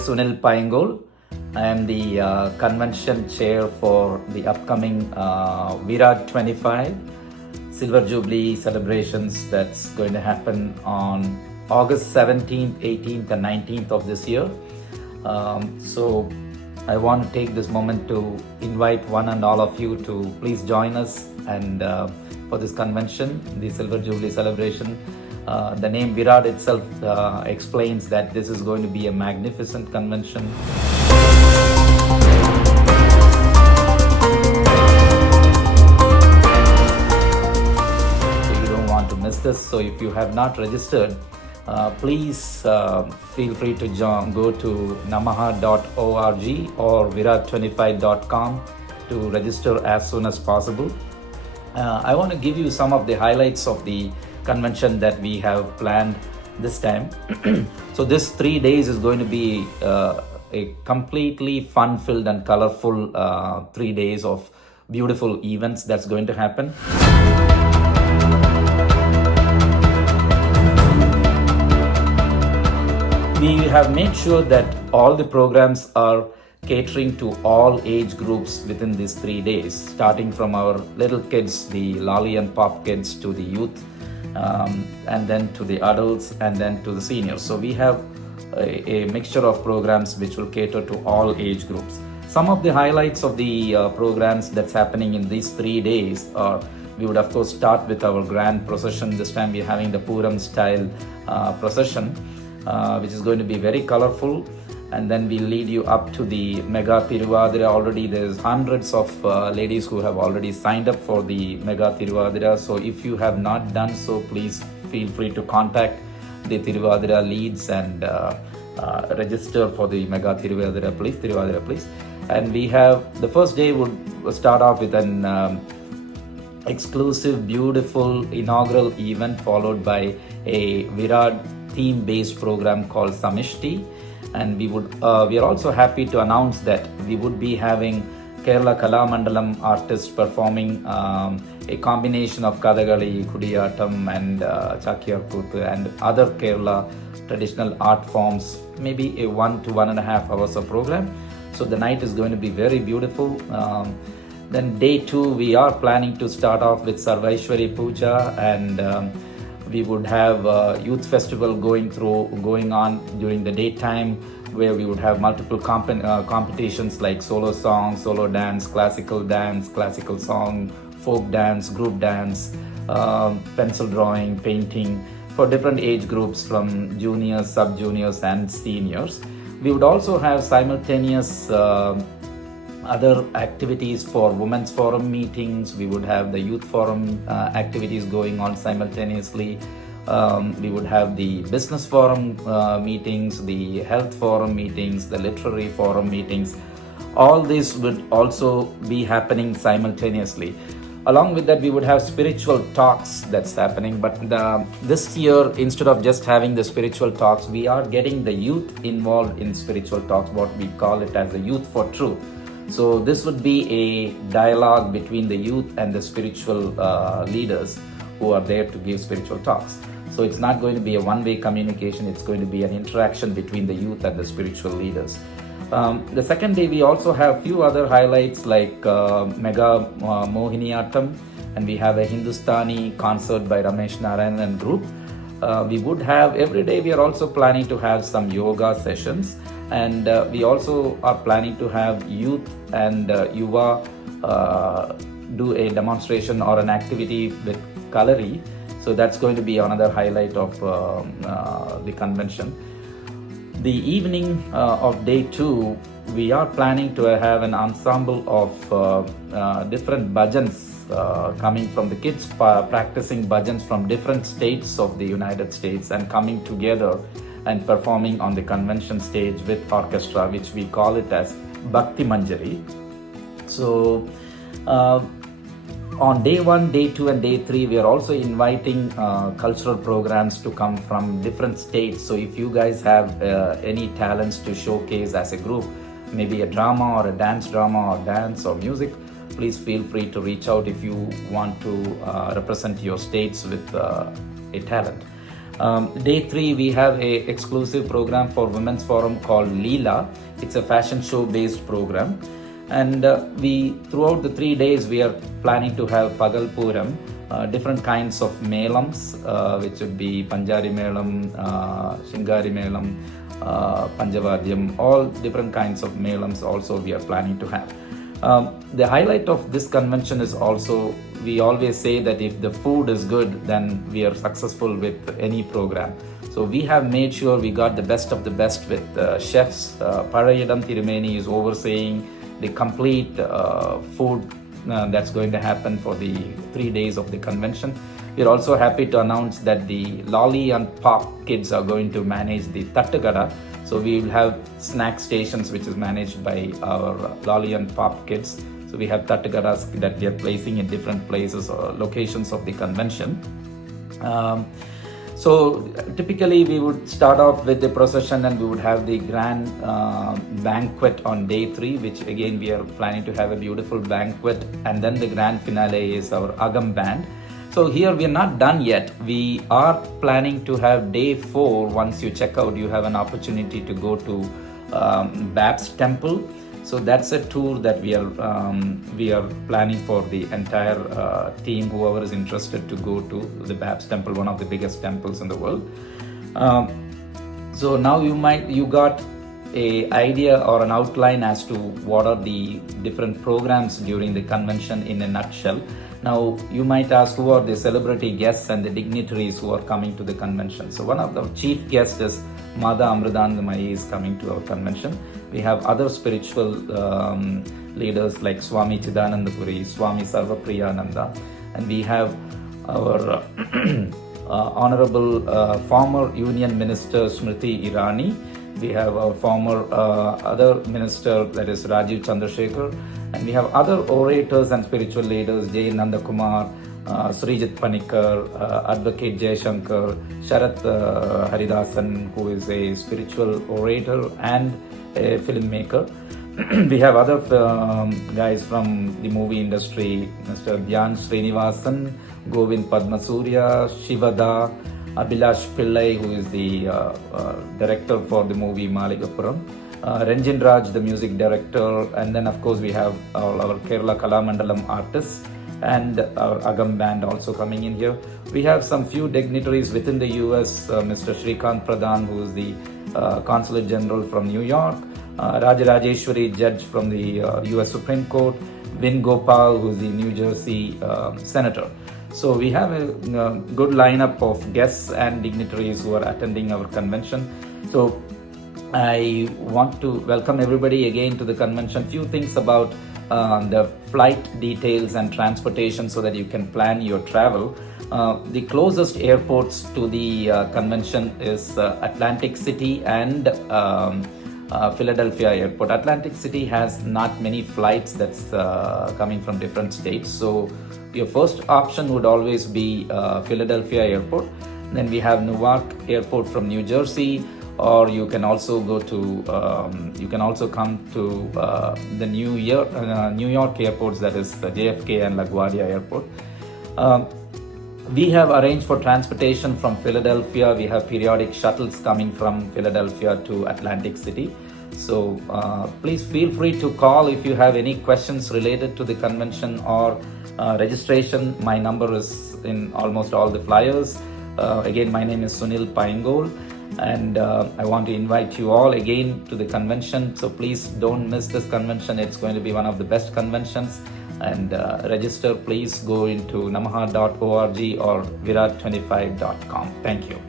is Sunil Payangol. I am the convention chair for the upcoming Virat 25 Silver Jubilee celebrations that's going to happen on August 17th, 18th and 19th of this year. So I want to take this moment to invite one and all of you to please join us and for this convention, the Silver Jubilee celebration. The name Virat itself explains that this is going to be a magnificent convention. So you don't want to miss this. So if you have not registered, please feel free to go to namaha.org or virat25.com to register as soon as possible. I want to give you some of the highlights of the convention that we have planned this time. So this 3 days is going to be a completely fun-filled and colorful 3 days of beautiful events that's going to happen. We have made sure that all the programs are catering to all age groups within these 3 days, starting from our little kids, the lolly and pop kids, to the youth, and then to the adults, and then to the seniors. So we have a mixture of programs which will cater to all age groups. Some of the highlights of the programs that's happening in these 3 days are, we would of course start with our grand procession. This time we're having the Puram style procession, which is going to be very colorful, and then we'll lead you up to the Mega Tiruvadira. Already there's hundreds of ladies who have already signed up for the Mega Tiruvadira. So if you have not done so, please feel free to contact the Tiruvadira leads and register for the Mega Tiruvadira, please. And we have, the first day would start off with an exclusive, beautiful inaugural event, followed by a Virat theme-based program called Samishti. And we are also happy to announce that we would be having Kerala Kalamandalam artists performing a combination of Kadagali, Kudiyattam and Chakyar Kuthu and other Kerala traditional art forms, maybe a 1 to 1.5 hours of program. So the night is going to be very beautiful. Then day 2, we are planning to start off with Sarvaishwari Puja, and we would have a youth festival going on during the daytime, where we would have multiple competitions like solo song, solo dance, classical song, folk dance, group dance, pencil drawing, painting, for different age groups from juniors, sub-juniors and seniors. We would also have simultaneous other activities for Women's Forum meetings. We would have the Youth Forum activities going on simultaneously. We would have the Business Forum meetings, the Health Forum meetings, the Literary Forum meetings. All this would also be happening simultaneously. Along with that, we would have spiritual talks that's happening. But this year, instead of just having the spiritual talks, we are getting the youth involved in spiritual talks, what we call it as the Youth for Truth. So this would be a dialogue between the youth and the spiritual leaders who are there to give spiritual talks. So it's not going to be a one-way communication, it's going to be an interaction between the youth and the spiritual leaders. The second day, we also have few other highlights like Mega Mohiniyattam, and we have a Hindustani concert by Ramesh Narayan and group. We would have, every day we are also planning to have some yoga sessions, and we also are planning to have youth and Yuva do a demonstration or an activity with Kalari. So that's going to be another highlight of the convention. The evening of day 2, we are planning to have an ensemble of different bhajans coming from the kids, practicing bhajans from different states of the United States and coming together and performing on the convention stage with orchestra, which we call it as Bhakti Manjari. So on day 1, day 2 and day 3, we are also inviting cultural programs to come from different states. So if you guys have any talents to showcase as a group, maybe a drama or a dance drama or dance or music, please feel free to reach out if you want to represent your states with a talent. Day 3, we have a exclusive program for Women's Forum called Leela. It's a fashion show based program. And we throughout the 3 days, we are planning to have Pagal Puram, different kinds of melams, which would be Panjari Melam, Shingari Melam, Panjavadyam, all different kinds of melams also we are planning to have. The highlight of this convention is also, we always say that if the food is good, then we are successful with any program. So we have made sure we got the best of the best with chefs. Parayadam Tirumeni is overseeing the complete food that's going to happen for the 3 days of the convention. We're also happy to announce that the Lolly and Pop kids are going to manage the Tattagada. So we will have snack stations which is managed by our Lolly and Pop kids. So we have Tattagadas that we are placing in different places or locations of the convention. So typically we would start off with the procession and we would have the grand banquet on day 3, which again we are planning to have a beautiful banquet, and then the grand finale is our Agam band. So here we are not done yet. We are planning to have day 4. Once you check out, you have an opportunity to go to Bab's temple. So that's a tour that we are planning for the entire team, whoever is interested to go to the Bab's temple, one of the biggest temples in the world. So now you got a idea or an outline as to what are the different programs during the convention in a nutshell. Now you might ask, who are the celebrity guests and the dignitaries who are coming to the convention? So one of the chief guests is Mada Amridanandamayi is coming to our convention. We have other spiritual leaders like Swami Chidanandapuri, Swami Sarvapriyananda, and we have our Honorable former Union Minister Smriti Irani. We have our former other minister, that is Rajiv Chandrasekhar, and we have other orators and spiritual leaders, J. Nandakumar, Srijit Panikar, Advocate Jayashankar, Sharat Haridasan, who is a spiritual orator and a filmmaker. We have other guys from the movie industry, Mr. Dhyan Srinivasan, Govind Padmasurya, Shivada, Abhilash Pillai, who is the director for the movie Maligapuram, Ranjin Raj, the music director, and then of course we have all our Kerala Kalamandalam artists and our Agam band also coming in here. We have some few dignitaries within the US, Mr. Shrikant Pradhan, who is the Consulate General from New York, Rajarajeshwari, judge from the US Supreme Court, Vin Gopal, who is the New Jersey senator. So we have a good lineup of guests and dignitaries who are attending our convention. So I want to welcome everybody again to the convention. Few things about the flight details and transportation so that you can plan your travel. The closest airports to the convention is Atlantic City and Philadelphia Airport. Atlantic City has not many flights that's coming from different states. So your first option would always be Philadelphia Airport. Then we have Newark Airport from New Jersey, or you can also go to you can also come to the New York airports, that is the JFK and LaGuardia Airport. We have arranged for transportation from Philadelphia. We have periodic shuttles coming from Philadelphia to Atlantic City. So please feel free to call if you have any questions related to the convention or registration. My number is in almost all the flyers. Again, my name is Sunil Paingol, and I want to invite you all again to the convention. So please don't miss this convention. It's going to be one of the best conventions. And register, please go into namaha.org or virat25.com. Thank you.